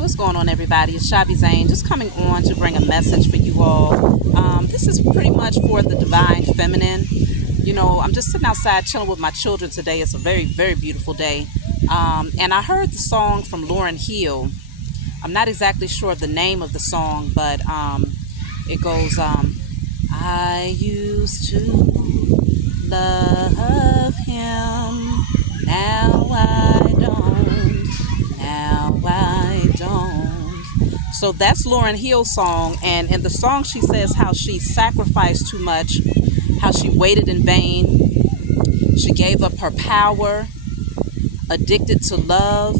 What's going on, everybody? It's Shavi Zane, just coming on to bring a message for you all. This is pretty much for the divine feminine. You know, I'm just sitting outside chilling with my children today. It's a very, very beautiful day. And I heard the song from Lauryn Hill. I'm not exactly sure of the name of the song, but it goes, I used to love him, now I don't, now I don't. So that's Lauryn Hill's song, and in the song she says how she sacrificed too much, how she waited in vain, she gave up her power, addicted to love.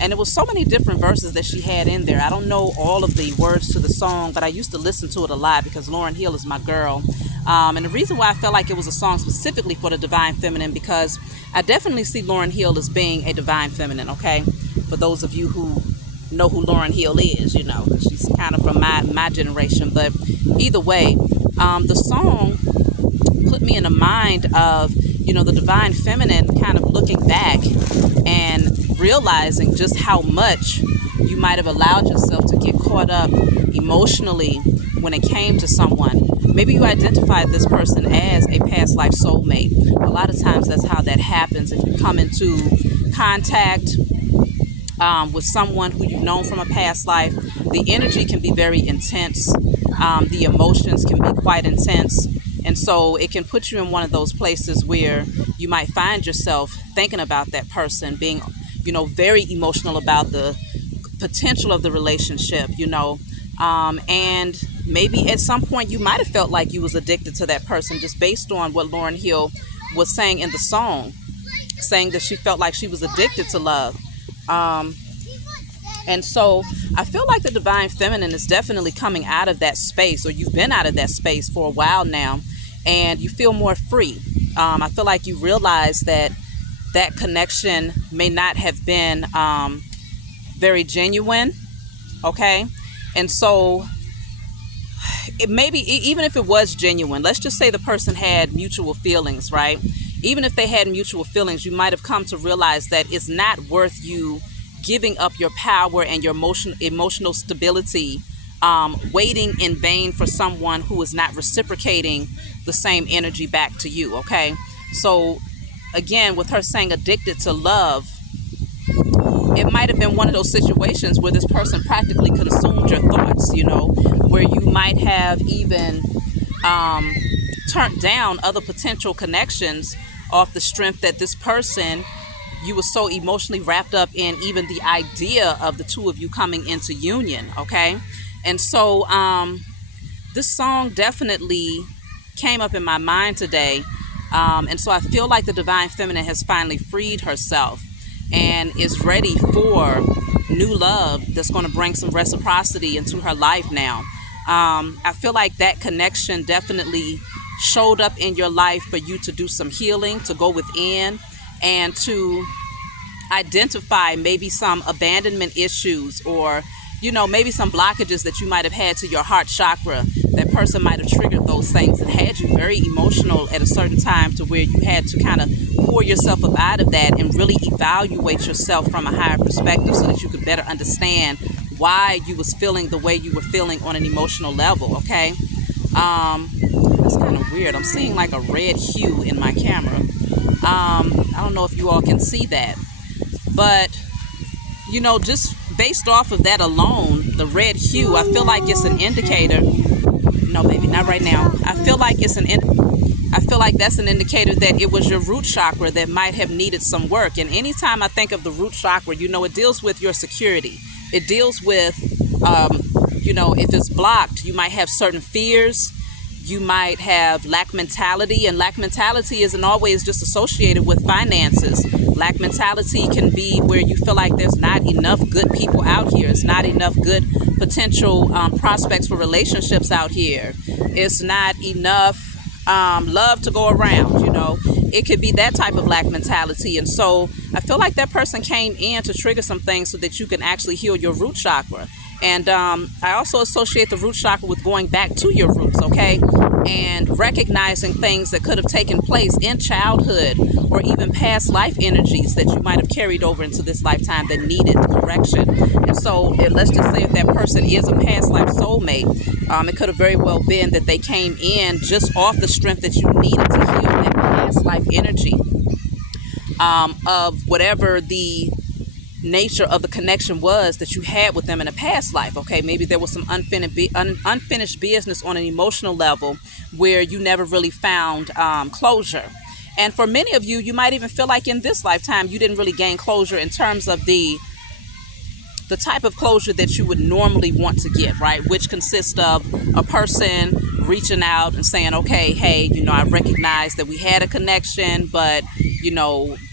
And it was so many different verses that she had in there. I don't know all of the words to the song, but I used to listen to it a lot because Lauryn Hill is my girl. And the reason why I felt like it was a song specifically for the divine feminine, because I definitely see Lauryn Hill as being a divine feminine, okay? For those of you who know who Lauryn Hill is, you know, she's kind of from my generation. But either way, the song put me in the mind of, you know, the divine feminine kind of looking back and realizing just how much you might have allowed yourself to get caught up emotionally when it came to someone. Maybe you identified this person as a past life soulmate. A lot of times that's how that happens. If you come into contact with someone who you've known from a past life, the energy can be very intense. The emotions can be quite intense. And so it can put you in one of those places where you might find yourself thinking about that person, being, you know, very emotional about the potential of the relationship, you know. And maybe at some point you might have felt like you was addicted to that person just based on what Lauryn Hill was saying in the song, saying that she felt like she was addicted to love. And so I feel like the divine feminine is definitely coming out of that space, or you've been out of that space for a while now, and you feel more free. I feel like you realize that that connection may not have been very genuine, okay? And so it maybe, even if it was genuine, let's just say the person had mutual feelings, right? Even if they had mutual feelings, you might have come to realize that it's not worth you giving up your power and your emotional stability, waiting in vain for someone who is not reciprocating the same energy back to you, okay? So again, with her saying addicted to love, it might have been one of those situations where this person practically consumed your thoughts, you know, where you might have even turned down other potential connections off the strength that this person, you were so emotionally wrapped up in even the idea of the two of you coming into union, okay? And so this song definitely came up in my mind today. And so I feel like the divine feminine has finally freed herself and is ready for new love that's going to bring some reciprocity into her life now. I feel like that connection definitely showed up in your life for you to do some healing, to go within, and to identify maybe some abandonment issues, or, you know, maybe some blockages that you might have had to your heart chakra. That person might have triggered those things and had you very emotional at a certain time, to where you had to kind of pour yourself up out of that and really evaluate yourself from a higher perspective so that you could better understand why you was feeling the way you were feeling on an emotional level, okay? It's kind of weird. I'm seeing like a red hue in my camera. I don't know if you all can see that, but, you know, just based off of that alone, the red hue, I feel like it's an indicator. No, maybe not right now. I feel like that's an indicator that it was your root chakra that might have needed some work. And anytime I think of the root chakra, you know, it deals with your security. It deals with, you know, if it's blocked, you might have certain fears. You might have lack mentality, and lack mentality isn't always just associated with finances. Lack mentality can be where you feel like there's not enough good people out here. It's not enough good potential prospects for relationships out here. It's not enough love to go around, you know. It could be that type of lack mentality. And so I feel like that person came in to trigger some things so that you can actually heal your root chakra. And I also associate the root chakra with going back to your roots, okay? And recognizing things that could have taken place in childhood or even past life energies that you might have carried over into this lifetime that needed correction. And so let's just say if that person is a past life soulmate, it could have very well been that they came in just off the strength that you needed to heal that past life energy of whatever the nature of the connection was that you had with them in a past life. Okay, maybe there was some unfinished business on an emotional level where you never really found closure. And for many of you, you might even feel like in this lifetime you didn't really gain closure in terms of the type of closure that you would normally want to get, right? Which consists of a person reaching out and saying, okay, hey, I recognize that we had a connection, but,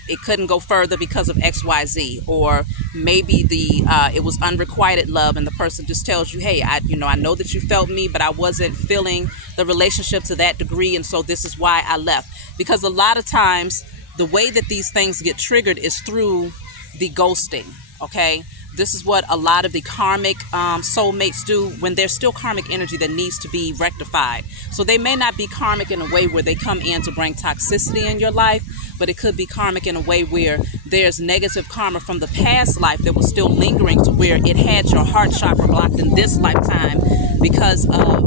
it couldn't go further because of XYZ. Or maybe it was unrequited love and the person just tells you, hey, I know that you felt me, but I wasn't feeling the relationship to that degree. And so this is why I left. Because a lot of times the way that these things get triggered is through the ghosting, okay? This is what a lot of the karmic soulmates do when there's still karmic energy that needs to be rectified. So they may not be karmic in a way where they come in to bring toxicity in your life, but it could be karmic in a way where there's negative karma from the past life that was still lingering to where it had your heart chakra blocked in this lifetime because of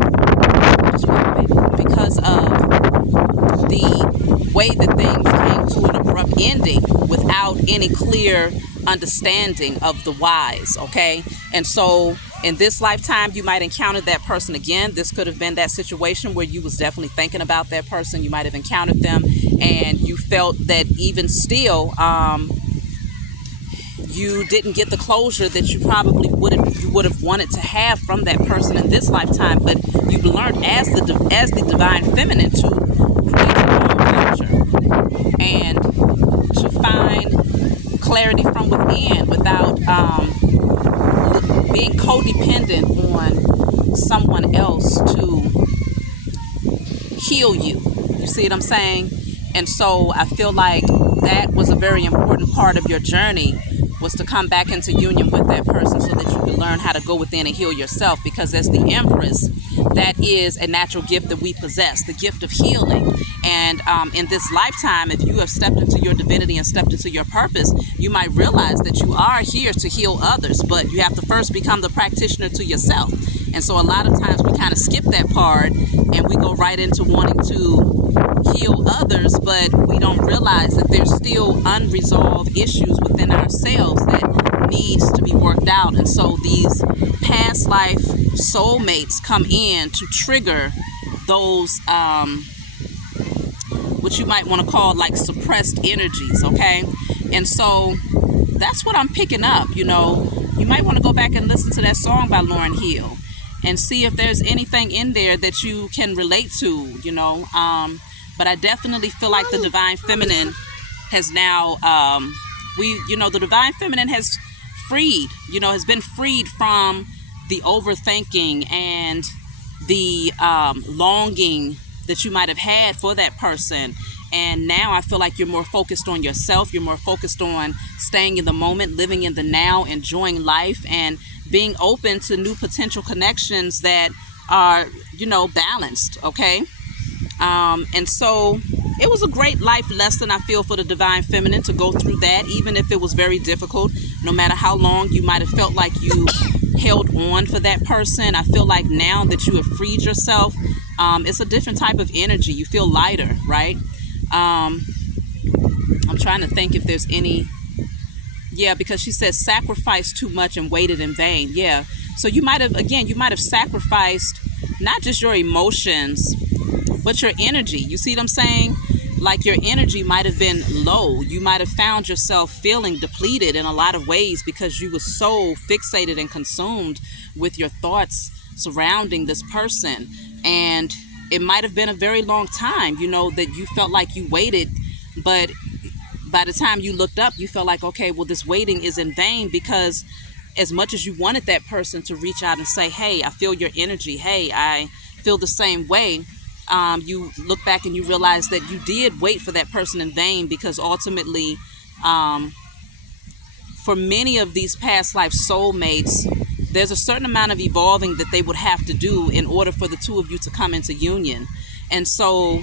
the way that things came to an abrupt ending without any clear understanding of the whys, okay? And so in this lifetime, you might encounter that person again. This could have been that situation where you was definitely thinking about that person. You might have encountered them and you felt that even still, you didn't get the closure that you probably would have wanted to have from that person in this lifetime, but you've learned as the divine feminine to create your own closure and to find clarity from within without being codependent on someone else to heal you. You see what I'm saying? And so I feel like that was a very important part of your journey, was to come back into union with that person so that you can learn how to go within and heal yourself. Because as the Empress, that is a natural gift that we possess, the gift of healing. And in this lifetime, if you have stepped into your divinity and stepped into your purpose, you might realize that you are here to heal others, but you have to first become the practitioner to yourself. And so a lot of times we kind of skip that part and we go right into wanting to heal others, but we don't realize that there's still unresolved issues within ourselves that needs to be worked out. And so these past life soulmates come in to trigger those what you might want to call like suppressed energies, okay? And so that's what I'm picking up. You might want to go back and listen to that song by Lauryn Hill and see if there's anything in there that you can relate to, but I definitely feel like the divine feminine has now the divine feminine has has been freed from the overthinking and the longing that you might have had for that person. And now I feel like you're more focused on yourself. You're more focused on staying in the moment, living in the now, enjoying life, and being open to new potential connections that are, balanced, okay? And so it was a great life lesson, I feel, for the divine feminine to go through that, even if it was very difficult. No matter how long you might have felt like you held on for that person, I feel like now that you have freed yourself, it's a different type of energy. You feel lighter, right? I'm trying to think if there's any. Yeah, because she says sacrificed too much and waited in vain. Yeah. So you might have sacrificed not just your emotions, but your energy. You see what I'm saying? Like your energy might have been low. You might have found yourself feeling depleted in a lot of ways because you were so fixated and consumed with your thoughts surrounding this person. And it might have been a very long time, that you felt like you waited, but by the time you looked up, you felt like, okay, well, this waiting is in vain, because as much as you wanted that person to reach out and say, hey, I feel your energy. Hey, I feel the same way. You look back and you realize that you did wait for that person in vain, because ultimately, for many of these past life soulmates, there's a certain amount of evolving that they would have to do in order for the two of you to come into union. And so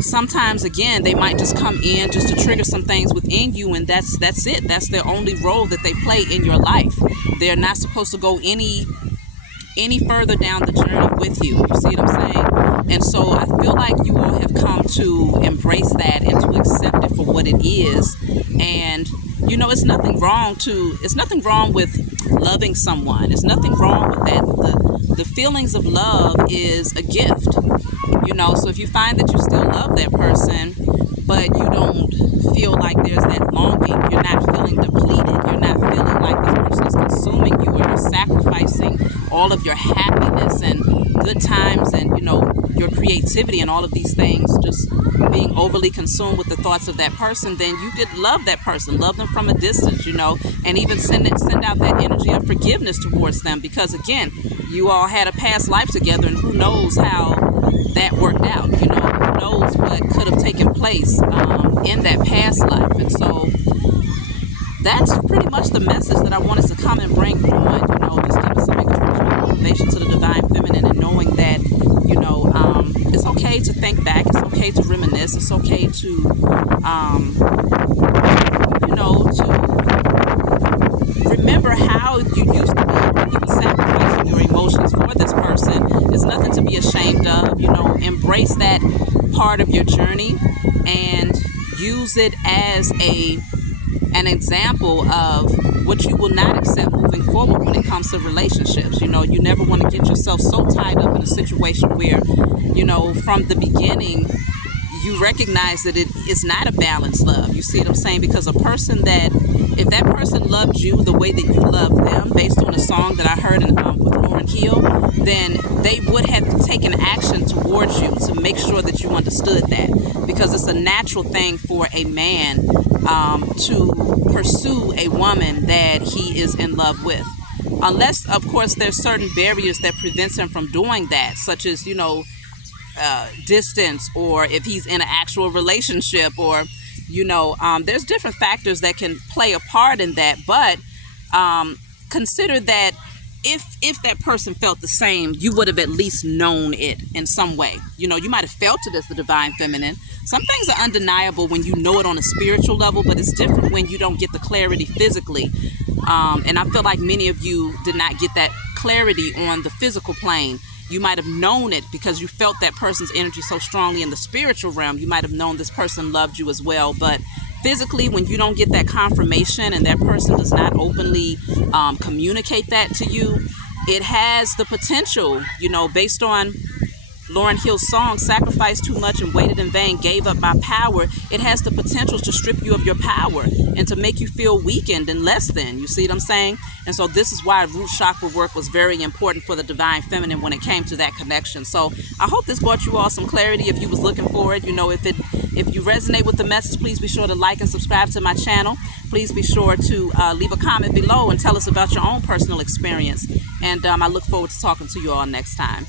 sometimes, again, they might just come in just to trigger some things within you, and that's it. That's their only role that they play in your life. They're not supposed to go any further down the journey with you. You see what I'm saying? And so I feel like you all have come to embrace that and to accept it for what it is. And you know, it's nothing wrong with loving someone. It's nothing wrong with that. The feelings of love is a gift. You know, so if you find that you still love that person, but you don't feel like there's that longing, you're not feeling depleted, you're not feeling like this person is consuming you, or you're sacrificing all of your happiness and good times and, you know, your creativity and all of these things, just being overly consumed with the thoughts of that person, then you could love that person, love them from a distance, you know, and even send out that energy of forgiveness towards them, because again, you all had a past life together, and who knows how that worked out, you know, who knows what could have taken place in that past life. And so that's pretty much the message that I wanted to come and bring on, you know, just giving some encouragement, motivation to the divine feminine, and knowing that, you know, it's okay to think back, it's okay to reminisce, it's okay to, you know, to remember how you used to be when you were sacrificing your emotions for this person. There's nothing to be ashamed of, you know, embrace that part of your journey and use it as an example of what you will not accept moving forward when it comes to relationships. You know, you never want to get yourself so tied up in a situation where, you know, from the beginning, you recognize that it is not a balanced love. You see what I'm saying? Because if that person loved you the way that you love them, based on a song that I heard with Lauryn Hill, then they would have taken action towards you to make sure that you understood that. Because it's a natural thing for a man to pursue a woman that he is in love with. Unless, of course, there's certain barriers that prevents him from doing that, such as, you know, distance, or if he's in an actual relationship, or, you know, there's different factors that can play a part in that. But consider that if that person felt the same, you would have at least known it in some way. You know, you might have felt it as the divine feminine. Some things are undeniable when you know it on a spiritual level, but it's different when you don't get the clarity physically. And I feel like many of you did not get that clarity on the physical plane. You might have known it because you felt that person's energy so strongly in the spiritual realm. You might have known this person loved you as well. But physically, when you don't get that confirmation and that person does not openly communicate that to you, it has the potential, you know, based on Lauryn Hill's song, sacrificed too much and waited in vain, gave up my power. It has the potential to strip you of your power and to make you feel weakened and less than. You see what I'm saying? And so this is why root chakra work was very important for the divine feminine when it came to that connection. So I hope this brought you all some clarity if you was looking for it. You know, if you resonate with the message, please be sure to like and subscribe to my channel. Please be sure to leave a comment below and tell us about your own personal experience. And I look forward to talking to you all next time.